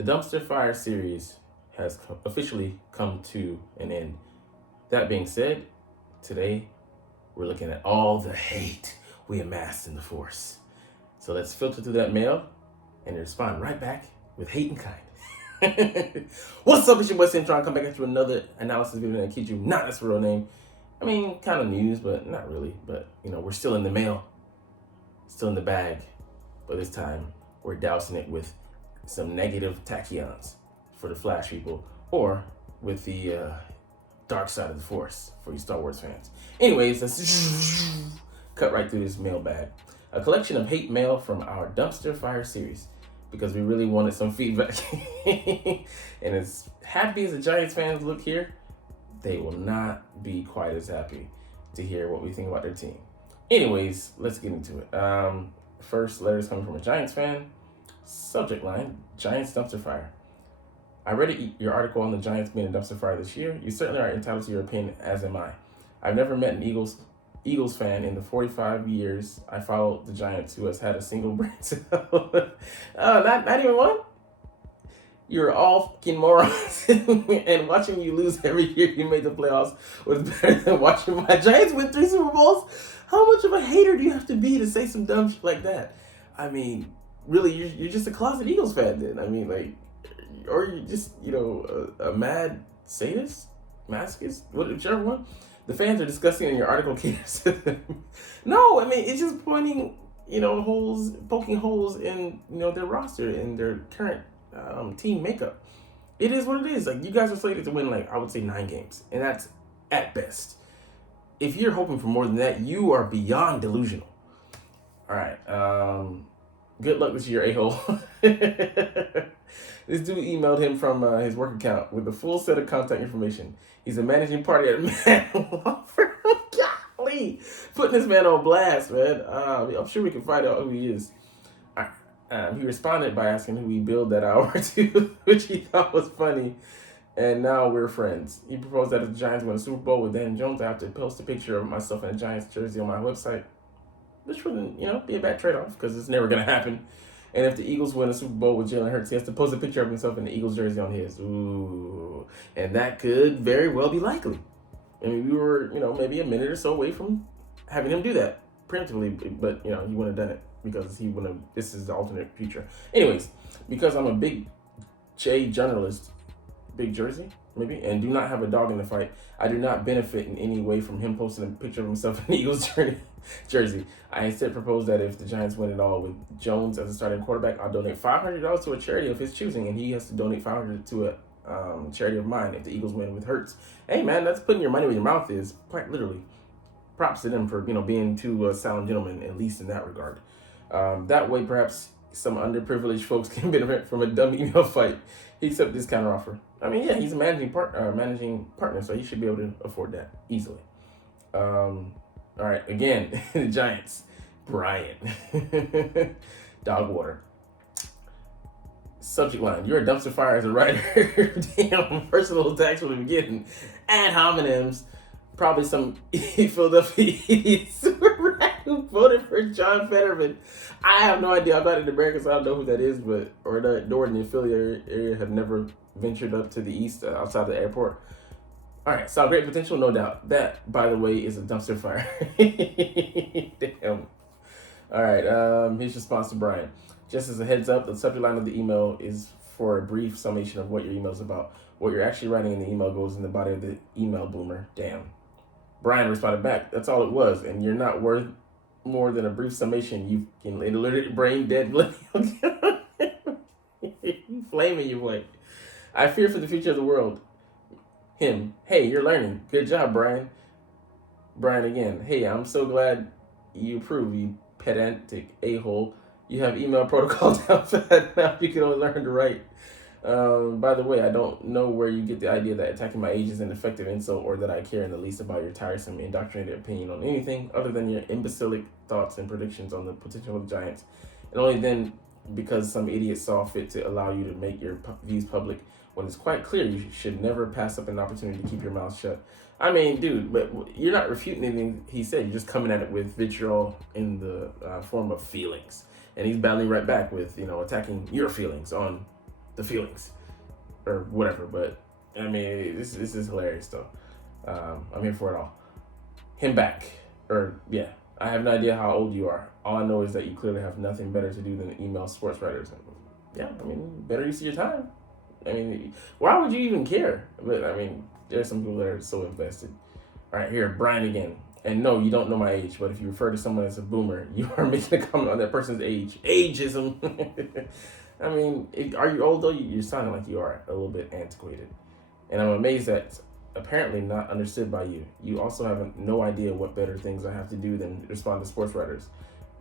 The Dumpster Fire series has officially come to an end. That being said, today we're looking at all the hate we amassed in the force. So let's filter through that mail and respond right back with hate and kind. What's up, it's your boy Cintron. Come back after another analysis video that keeps you not that's a real name. I mean, kind of news, but not really. But, we're still in the mail, still in the bag. But this time, we're dousing it with some negative tachyons for the Flash people, or with the dark side of the Force for you Star Wars fans. Anyways, let's cut right through this mailbag. A collection of hate mail from our Dumpster Fire series, because we really wanted some feedback. And as happy as the Giants fans look here, they will not be quite as happy to hear what we think about their team. Anyways, let's get into it. First letter is coming from a Giants fan. Subject line, Giants dumpster fire. I read your article on the Giants being a dumpster fire this year. You certainly are entitled to your opinion, as am I. I've never met an Eagles fan in the 45 years I followed the Giants who has had a single brain cell. Not even one? You're all fucking morons. And watching you lose every year you made the playoffs was better than watching my Giants win 3 Super Bowls. How much of a hater do you have to be to say some dumb shit like that? I mean, really, you're just a closet Eagles fan then. I mean, or you're just, a mad sadist, masochist, whichever one. The fans are discussing in your article caters to them. No, I mean, it's just poking holes in, their roster and their current team makeup. It is what it is. You guys are slated to win, I would say 9 games, and that's at best. If you're hoping for more than that, you are beyond delusional. All right. Good luck this year, a-hole. This dude emailed him from his work account with a full set of contact information. He's a managing party at Man. Golly. Putting this man on blast, man. I'm sure we can find out who he is. He responded by asking who he billed that hour to, which he thought was funny. And now we're friends. He proposed that if the Giants win a Super Bowl with Dan Jones, I have to post a picture of myself in a Giants jersey on my website. Which wouldn't, be a bad trade-off, because it's never going to happen. And if the Eagles win a Super Bowl with Jalen Hurts, he has to post a picture of himself in the Eagles jersey on his. Ooh. And that could very well be likely. I mean, we were, maybe a minute or so away from having him do that preemptively, but, he wouldn't have done it because he wouldn't have, this is the alternate future. Anyways, because I'm a big J journalist, big jersey, maybe, and do not have a dog in the fight, I do not benefit in any way from him posting a picture of himself in the Eagles jersey. I instead propose that if the Giants win it all with Jones as a starting quarterback, I'll donate $500 to a charity of his choosing, and he has to donate $500 to a charity of mine if the Eagles win with Hurts. Hey, man, that's putting your money where your mouth is, quite literally. Props to them for, being two sound gentlemen, at least in that regard. That way, perhaps some underprivileged folks can benefit from a dumb email fight. He accepted this counter offer. I mean, yeah, he's a managing partner, so he should be able to afford that easily. All right, again, the Giants, Brian, dog water. Subject line, you're a dumpster fire as a writer. Damn, personal attacks from the beginning. Ad hominems, probably some Philadelphia idiots who voted for John Fetterman. I have no idea. I'm not in America, so I don't know who that is, nor in the Philly area, have never ventured up to the east outside the airport. All right, saw great potential, no doubt. That, by the way, is a dumpster fire. Damn. All right, his response to Brian. Just as a heads up, the subject line of the email is for a brief summation of what your email is about. What you're actually writing in the email goes in the body of the email, boomer. Damn. Brian responded back, that's all it was, and you're not worth more than a brief summation. You can literally brain dead. You flaming your way. I fear for the future of the world. Him, hey, you're learning. Good job, Brian. Brian again, hey, I'm so glad you approve, you pedantic a-hole. You have email protocol down pat. Now you can only learn to write. By the way, I don't know where you get the idea that attacking my age is an effective insult or that I care in the least about your tiresome, indoctrinated opinion on anything other than your imbecilic thoughts and predictions on the potential of the Giants. And only then because some idiot saw fit to allow you to make your views public when it's quite clear you should never pass up an opportunity to keep your mouth shut. I mean, dude, but you're not refuting anything he said. You're just coming at it with vitriol in the form of feelings. And he's battling right back with, attacking your feelings on the feelings or whatever. But I mean, this is hilarious though. I'm here for it all. Him back, or yeah. I have no idea how old you are. All I know is that you clearly have nothing better to do than email sports writers. Yeah, I mean, better use of your time. I mean, why would you even care? But I mean, there's some people that are so invested. All right, here, Brian again. And no, you don't know my age, but if you refer to someone as a boomer, you are making a comment on that person's age. Ageism. I mean, are you old though? You're sounding like you are a little bit antiquated. And I'm amazed that apparently not understood by you. You also have no idea what better things I have to do than respond to sports writers.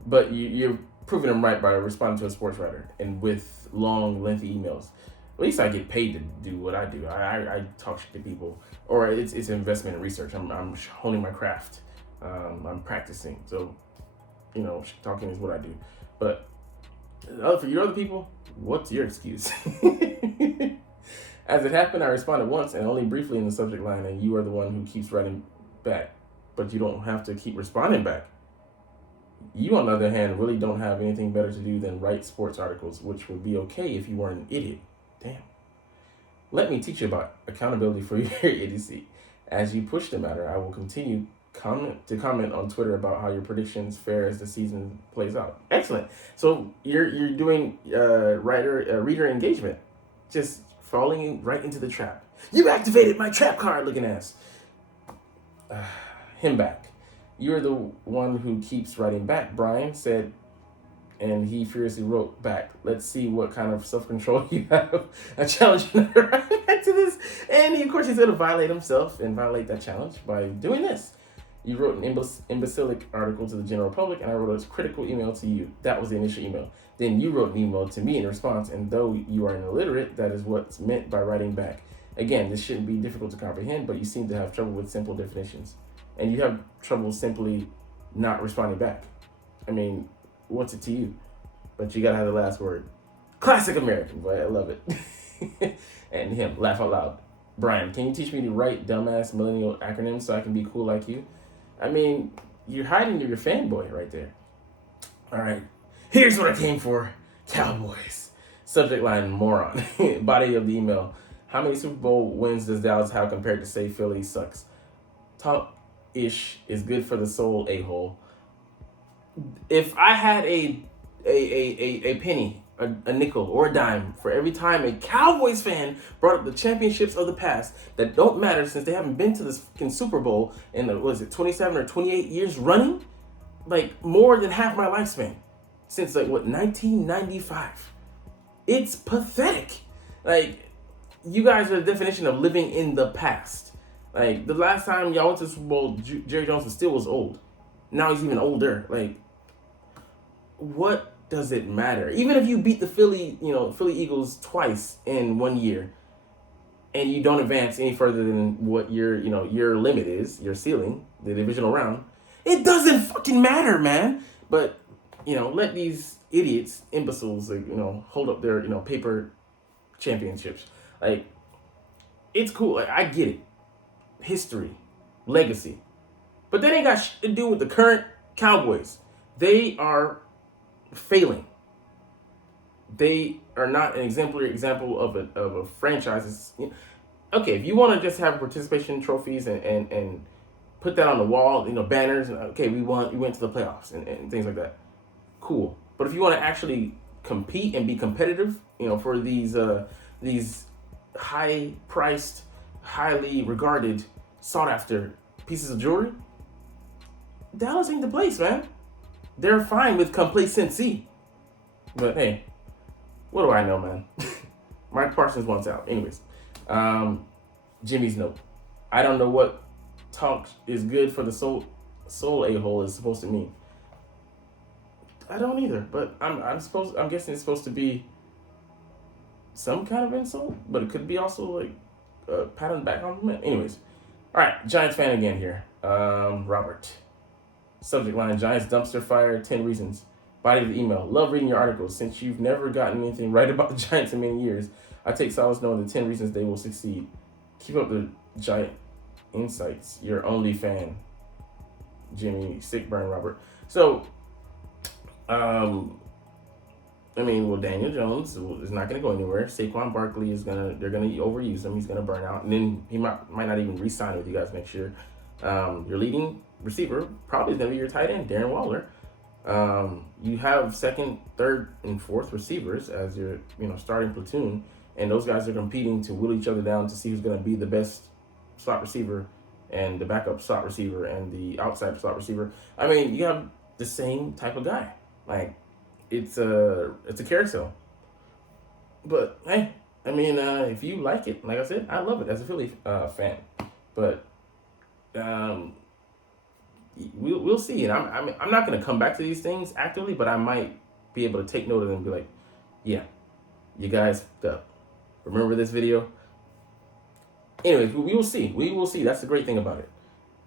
But you're proving them right by responding to a sports writer and with long, lengthy emails. At least I get paid to do what I do. I talk shit to people, or it's an investment in research. I'm honing my craft. I'm practicing. So, talking is what I do. But for you other people, what's your excuse? As it happened, I responded once and only briefly in the subject line, and you are the one who keeps writing back. But you don't have to keep responding back. You, on the other hand, really don't have anything better to do than write sports articles, which would be okay if you weren't an idiot. Damn. Let me teach you about accountability for your idiocy. As you push the matter, I will continue to comment on Twitter about how your predictions fare as the season plays out. Excellent. So you're doing reader engagement, just falling right into the trap. You activated my trap card, looking ass. Him back. You're the one who keeps writing back, Brian said, and he furiously wrote back, let's see what kind of self-control you have. I challenge you to write back to this. And of course, he's going to violate himself and violate that challenge by doing this. You wrote an imbecilic article to the general public, and I wrote a critical email to you. That was the initial email. Then you wrote an email to me in response, and though you are an illiterate, that is what's meant by writing back. Again, this shouldn't be difficult to comprehend, but you seem to have trouble with simple definitions. And you have trouble simply not responding back. I mean, what's it to you? But you gotta have the last word. Classic American, boy, I love it. And him, laugh out loud. Brian, can you teach me to write dumbass millennial acronyms so I can be cool like you? I mean, you're hiding your fanboy right there. All right, here's what I came for. Cowboys. Subject line, moron. Body of the email. How many Super Bowl wins does Dallas have compared to, say, Philly sucks? Talk-ish is good for the soul, a-hole. If I had a penny, a nickel, or a dime for every time a Cowboys fan brought up the championships of the past that don't matter since they haven't been to this fucking Super Bowl in, 27 or 28 years running? Like, more than half my lifespan. Since, 1995. It's pathetic. Like, you guys are the definition of living in the past. Like, the last time y'all went to the Super Bowl, Jerry Jones still was old. Now he's even older. Like, what does it matter? Even if you beat the Philly Eagles twice in 1 year, and you don't advance any further than what your limit is, your ceiling, the divisional round, it doesn't fucking matter, man. But, let these idiots, imbeciles, hold up their, paper championships. Like, it's cool. Like, I get it. History, legacy. But that ain't got shit to do with the current Cowboys. They are failing. They are not an exemplary example of a franchise. Okay, if you want to just have participation trophies and put that on the wall, banners, and okay, we went to the playoffs and things like that. Cool. But if you want to actually compete and be competitive, for these high-priced, highly regarded, sought-after pieces of jewelry, Dallas ain't the place, man. They're fine with complacency. But hey, what do I know, man? Mike Parsons wants out. Anyways, Jimmy's note. I don't know what talk is good for the soul a-hole is supposed to mean. I don't either, but I'm guessing it's supposed to be some kind of insult, but it could be also like a pat on the back compliment. Anyways, all right, Giants fan again here. Robert. Subject line, Giants dumpster fire, 10 reasons. Body of the email. Love reading your articles. Since you've never gotten anything right about the Giants in many years, I take solace knowing the 10 reasons they will succeed. Keep up the Giant insights. Your only fan. Jimmy, sick burn, Robert. So, I mean, well, Daniel Jones is not going to go anywhere. Saquon Barkley they're gonna overuse him. He's gonna burn out, and then he might not even re-sign with you guys next year. Your leading receiver probably is gonna be your tight end, Darren Waller. You have second, third, and fourth receivers as your starting platoon, and those guys are competing to whittle each other down to see who's gonna be the best slot receiver and the backup slot receiver and the outside slot receiver. I mean, you have the same type of guy. Like, it's a carousel. But hey, I mean, if you like it, like I said, I love it as a Philly fan. But we'll see. And I'm not gonna come back to these things actively, but I might be able to take note of them and be like, yeah, you guys remember this video. Anyways, we will see. We will see. That's the great thing about it.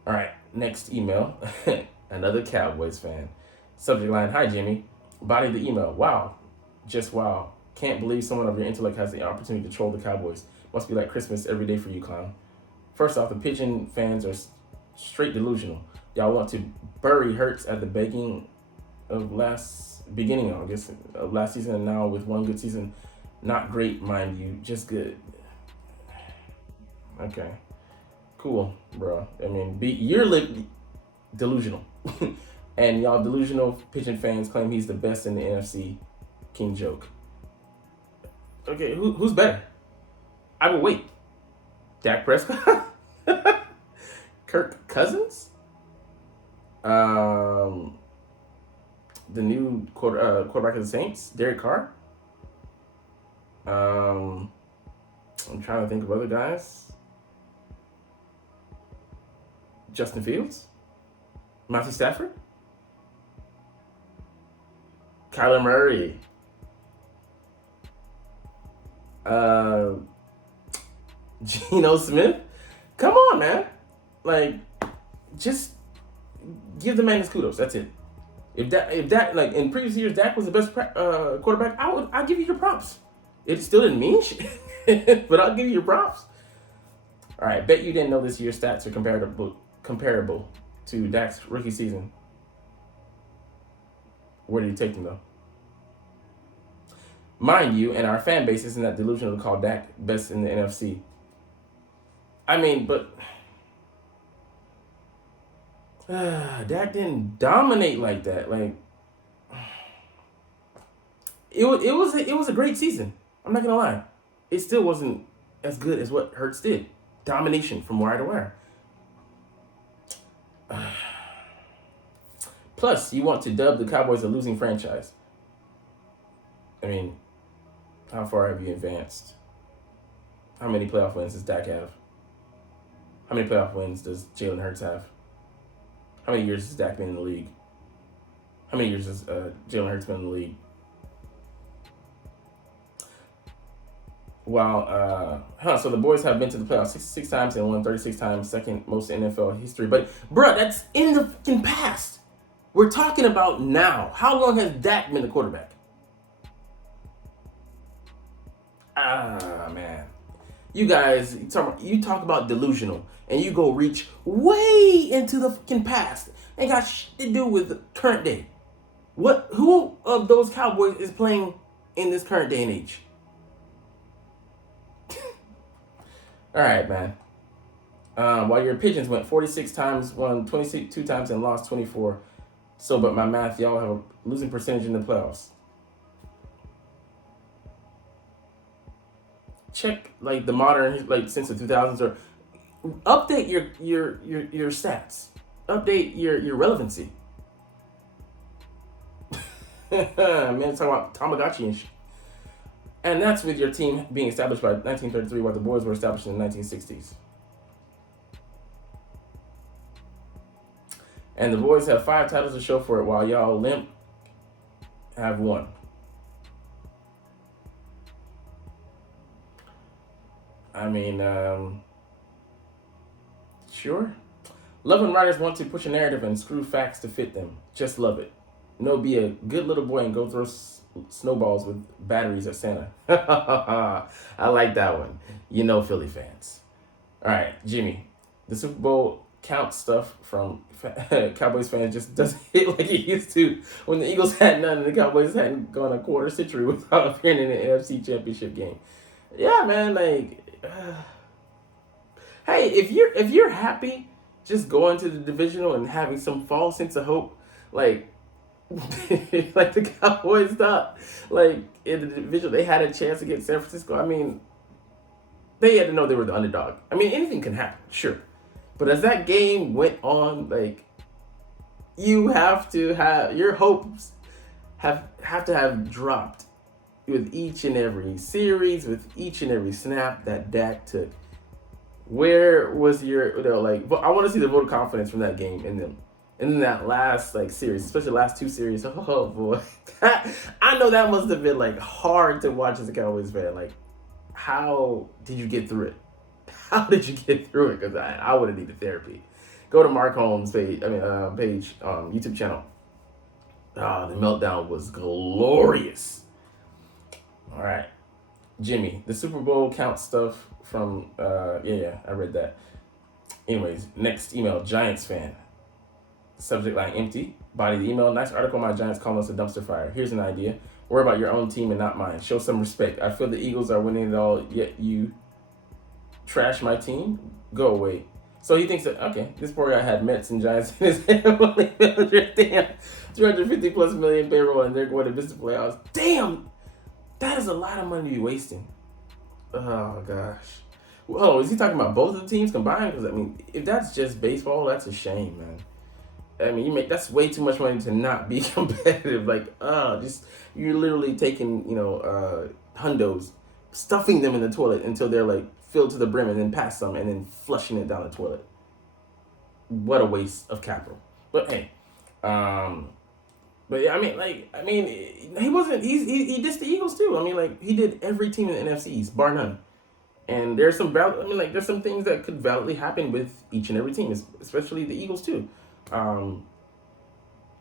All right, next email. Another Cowboys fan. Subject line: Hi Jimmy. Body of the email: Wow, just wow. Can't believe someone of your intellect has the opportunity to troll the Cowboys. Must be like Christmas every day for you, clown. First off, the Pigeon fans are straight delusional. Y'all want to bury Hurts at the beginning of last season, and now with one good season, not great, mind you, just good. Okay, cool, bro. I mean, you're delusional, and y'all delusional Pigeon fans claim he's the best in the NFC. King joke. Okay, who's better? I will wait. Dak Prescott, Kirk Cousins, the new quarterback of the Saints, Derek Carr. I'm trying to think of other guys. Justin Fields, Matthew Stafford, Kyler Murray, Geno Smith. Come on, man. Like, just give the man his kudos. That's it. If that like in previous years, Dak was the best quarterback, I'll give you your props. It still didn't mean shit, but I'll give you your props. All right, bet you didn't know this year's stats are comparable to Dak's rookie season. Where did he take them though? Mind you, and our fan base isn't that delusional to call Dak best in the NFC. I mean, but Dak didn't dominate like that. Like, it was a great season. I'm not gonna lie. It still wasn't as good as what Hurts did. Domination from wire to wire. Plus, you want to dub the Cowboys a losing franchise. I mean, how far have you advanced? How many playoff wins does Dak have? How many playoff wins does Jalen Hurts have? How many years has Dak been in the league? How many years has Jalen Hurts been in the league? Wow. So the boys have been to the playoffs 66 times and won 36 times, second most in NFL history. But, bruh, that's in the fucking past. We're talking about now. How long has Dak been the quarterback? Man. You guys, you talk about delusional, and you go reach way into the fucking past. Ain't got shit to do with the current day. Who of those Cowboys is playing in this current day and age? All right, man. While your Pigeons went 46 times, won 22 times, and lost 24. So, but my math, y'all have a losing percentage in the playoffs. Check like the modern, like since the 2000s, or update your stats. Update your relevancy. Man, talking about Tamagotchi and shit. And that's with your team being established by 1933, while the boys were established in the 1960s. And the boys have 5 titles to show for it, while y'all limp have 1. I mean, sure. Love when writers want to push a narrative and screw facts to fit them. Just love it. No, be a good little boy and go throw snowballs with batteries at Santa. I like that one. You know, Philly fans. All right, Jimmy. The Super Bowl count stuff from Cowboys fans just doesn't hit like it used to when the Eagles had none and the Cowboys hadn't gone a quarter century without appearing in an NFC Championship game. Yeah, man, like, hey, if you're happy just going to the divisional and having some false sense of hope, like like the Cowboys thought, like in the division they had a chance against San Francisco. I mean, they had to know they were the underdog. I mean, anything can happen, sure, but as that game went on, like you have to have your hopes have to have dropped with each and every series, with each and every snap that Dak took. Where was your, like, I want to see the vote of confidence from that game in them. And then that last, like, series, especially the last two series, oh, boy. I know that must have been, like, hard to watch as a Cowboys fan. Like, how did you get through it? How did you get through it? Because I would have needed therapy. Go to Mark Holmes' page, YouTube channel. The meltdown was glorious. All right. Jimmy, the Super Bowl count stuff from, I read that. Anyways, next email, Giants fan. Subject line empty. Body of the email, nice article, my Giants calling us a dumpster fire. Here's an idea. Worry about your own team and not mine. Show some respect. I feel the Eagles are winning it all, yet you trash my team? Go away. So he thinks that, okay, this poor guy had Mets and Giants in his head. Damn, 250 plus million payroll and they're going to miss the playoffs. Damn! That is a lot of money to be wasting. Oh, gosh. Well, is he talking about both of the teams combined? Because, I mean, if that's just baseball, that's a shame, man. I mean, that's way too much money to not be competitive. Like, you're literally taking, hundos, stuffing them in the toilet until they're, like, filled to the brim and then pass some and then flushing it down the toilet. What a waste of capital. But, hey, But yeah, he wasn't. He dissed the Eagles too. I mean, like he did every team in the NFC East, bar none. And there's some there's some things that could validly happen with each and every team, especially the Eagles too.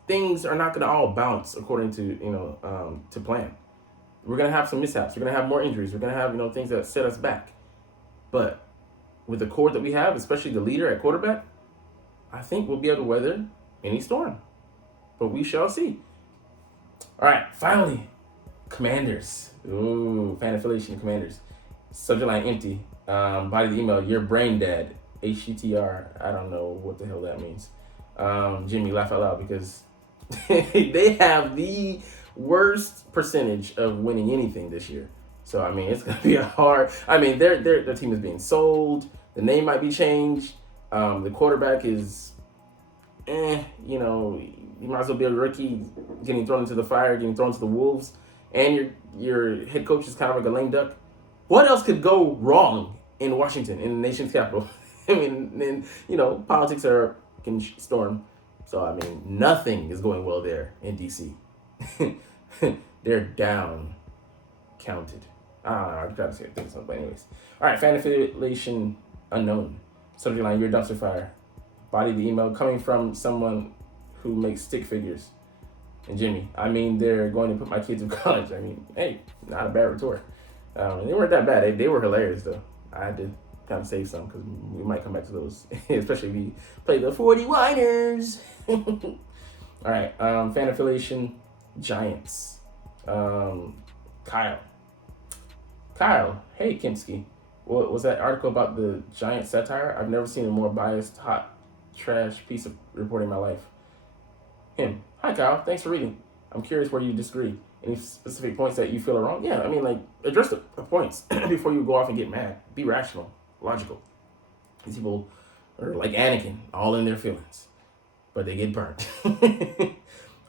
Things are not going to all bounce according to to plan. We're gonna have some mishaps. We're gonna have more injuries. We're gonna have things that set us back. But with the core that we have, especially the leader at quarterback, I think we'll be able to weather any storm. But we shall see. All right, finally, Commanders. Ooh, fan affiliation Commanders. Subject line empty. Body of the email, your brain dead. HTTR. I don't know what the hell that means. Jimmy, laugh out loud because they have the worst percentage of winning anything this year. So, I mean, it's going to be their team is being sold. The name might be changed. The quarterback is, you might as well be a rookie getting thrown into the fire, getting thrown to the wolves, and your head coach is kind of like a lame duck. What else could go wrong in Washington, in the nation's capital? I mean, and politics can storm. So, I mean, nothing is going well there in D.C. They're down counted. I'm trying to say things, but anyways. All right, fan affiliation unknown. Subject line, you're a dumpster fire. Body of the email coming from someone who makes stick figures. And Jimmy, they're going to put my kids in college. Hey, not a bad retort. They weren't that bad. They were hilarious, though. I had to kind of save some because we might come back to those, especially if we play the 40-winers. All right, fan affiliation, Giants. Kyle, hey, Kimsky. What was that article about the Giant satire? I've never seen a more biased, hot, trash piece of reporting in my life. Him. Hi, Kyle. Thanks for reading. I'm curious where you disagree. Any specific points that you feel are wrong? Yeah, address the points before you go off and get mad. Be rational, logical. These people are like Anakin, all in their feelings, but they get burnt. All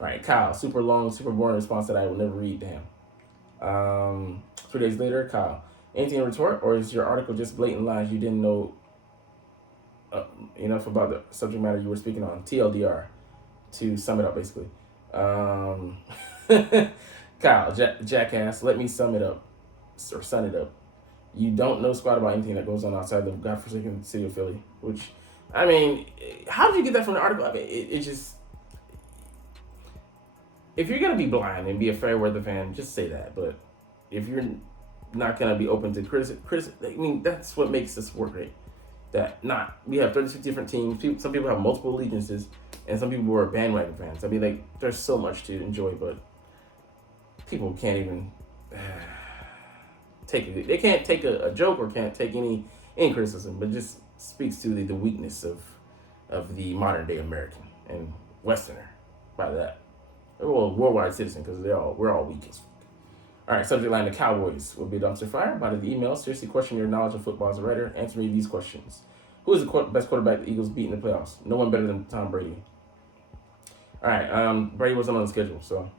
right, Kyle. Super long, super boring response that I will never read. Damn. 3 days later, Kyle. Anything in retort, or is your article just blatant lies you didn't know enough about the subject matter you were speaking on? TLDR. To sum it up, basically. Kyle, jackass, let me sum it up, or sun it up. You don't know squat about anything that goes on outside the godforsaken city of Philly, which, how did you get that from the article? It just, if you're going to be blind and be a fair weather fan, just say that. But if you're not going to be open to criticism, that's what makes this work great. we have 36 different teams. Some people have multiple allegiances, and some people are bandwagon fans. I mean, like, there's so much to enjoy, but people can't even they can't take a joke or can't take any criticism, but it just speaks to the weakness of the modern day American and Westerner by that. Well, worldwide citizen, because we're all weak as fuck. All right, subject line: the Cowboys will be a dumpster fire. Body of the email: seriously question your knowledge of football as a writer. Answer me these questions: who is the best quarterback the Eagles beat in the playoffs? No one better than Tom Brady. All right, Brady wasn't on the schedule, so.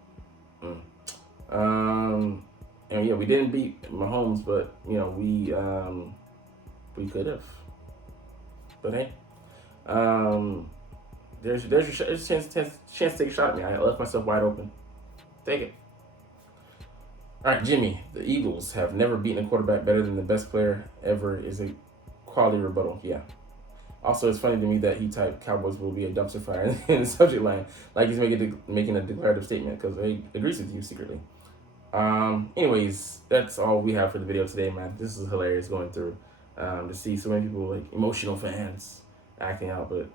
And yeah, we didn't beat Mahomes, but you know we could have. But hey, there's a chance to take a shot at me. I left myself wide open. Take it. All right, Jimmy. The Eagles have never beaten a quarterback better than the best player ever is a quality rebuttal. Yeah. Also, it's funny to me that he typed Cowboys will be a dumpster fire in the subject line, like he's making a declarative statement because he agrees with you secretly. Anyways, that's all we have for the video today, man. This is hilarious going through to see so many people, like emotional fans, acting out. But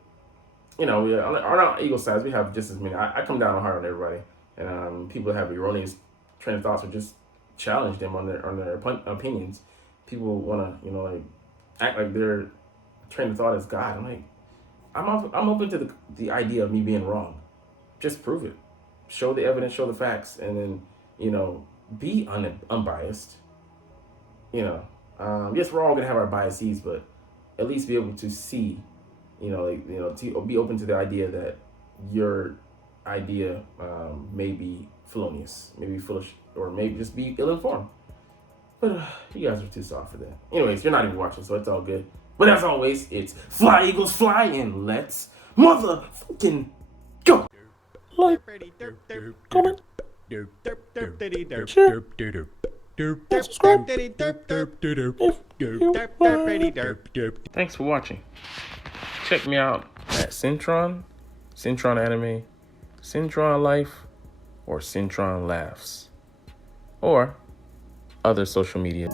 you know, on our Eagle sides, we have just as many. I come down hard on everybody, and people that have erroneous train of thoughts or just challenge them on their opinions. People want to, like, act like their train of thought is God. I'm like, I'm open to the idea of me being wrong. Just prove it. Show the evidence, show the facts, and then, be unbiased. Yes, we're all gonna have our biases, but at least be able to see, to be open to the idea that your idea may be felonious, maybe foolish, or maybe just be ill-informed. But you guys are too soft for that. Anyways, you're not even watching, so it's all good. But as always, it's fly, Eagles, fly, and let's motherfucking go. Like, comment, share, and subscribe if you like. Thanks for watching. Check me out at Cintron Anime, Cintron Life, or Cintron Laughs, or other social media.